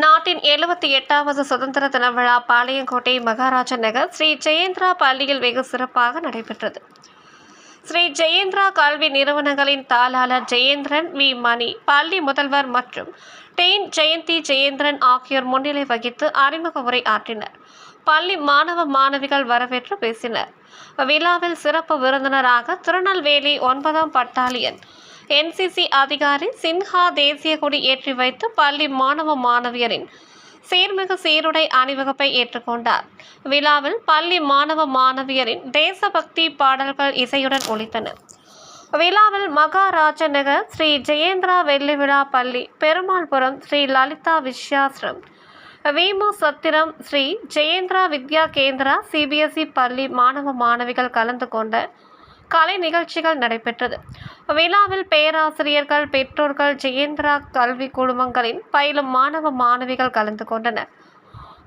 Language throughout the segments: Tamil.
நாட்டின் எழுபத்தி எட்டாவது சுதந்திர தின விழா பாளையங்கோட்டை மகாராஜா நகர் ஸ்ரீ ஜெயேந்திரா பள்ளியில் வெகு சிறப்பாக நடைபெற்றது. ஸ்ரீ ஜெயேந்திரா கல்வி நிறுவனங்களின் தாளாளர் ஜெயேந்திரன் வி. மணி பள்ளி முதல்வர் மற்றும் டெயின் ஜெயந்தி ஜெயேந்திரன் ஆகியோர் முன்னிலை வகித்து அறிமுக உரை ஆற்றினர். பள்ளி மாணவ மாணவிகள் வரவேற்று பேசினர். விழாவில் சிறப்பு விருந்தினராக திருநெல்வேலி ஒன்பதாம் பட்டாலியன் என்சிசி அதிகாரி சின்ஹா தேசிய கொடி ஏற்றி வைத்து பள்ளி மாணவ மாணவியரின் சீர்மிகு சீருடை அணிவகுப்பை ஏற்றுக்கொண்டார். விழாவில் பள்ளி மாணவ மாணவியரின் தேசபக்தி பாடல்கள் இசையுடன் ஒழித்தன விழாவில் மகாராஜ நகர் ஸ்ரீ ஜெயேந்திரா வெள்ளி விழா பள்ளி பெருமாள்புரம் ஸ்ரீ லலிதா விஸ்யாசிரம் வீமு சத்திரம் ஸ்ரீ ஜெயேந்திரா வித்யா கேந்திரா சிபிஎஸ்இ பள்ளி மாணவ மாணவிகள் கலந்து கொண்ட கலை நிகழ்ச்சிகள் நடைபெற்றது. விழாவில் பேராசிரியர்கள் பெற்றோர்கள் ஜெயேந்திரா கல்வி குழுமங்களின் பயிலும் மாணவ மாணவிகள் கலந்து கொண்டனர்.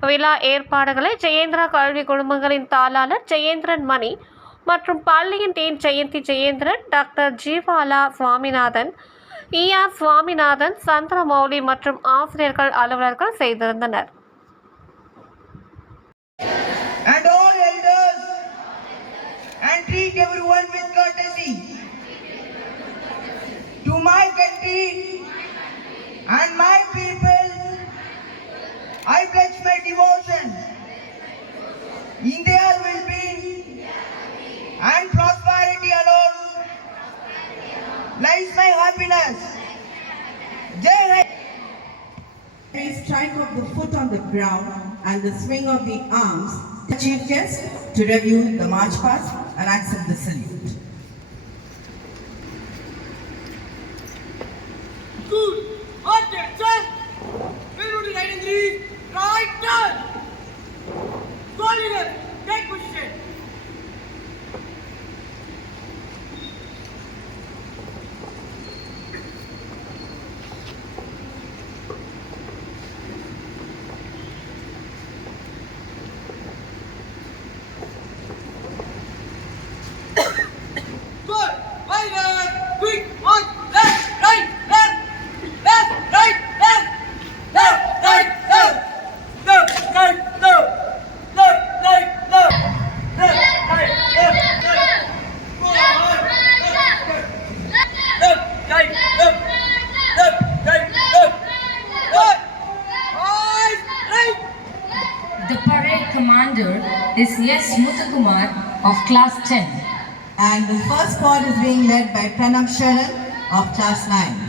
விழா ஏற்பாடுகளை ஜெயேந்திரா கல்வி குழுமங்களின் தாளாளர் ஜெயேந்திரன் மணி மற்றும் பள்ளியின் dean Jayanthi Jayendran doctor Jeevala Swaminathan E R Swaminathan Chandramouli மற்றும் ஆசிரியர்கள் அலுவலர்கள் செய்திருந்தனர். Treat everyone with courtesy. To my country and my people, I pledge my devotion. India will be and prosperity alone lies my happiness. Jai. Every strike of the foot on the ground and the swing of the arms, the chief guest to review the march past and accept the salute. Is S. Muthukumar of class 10. And the first squad is being led by Pranam Sharan of class 9.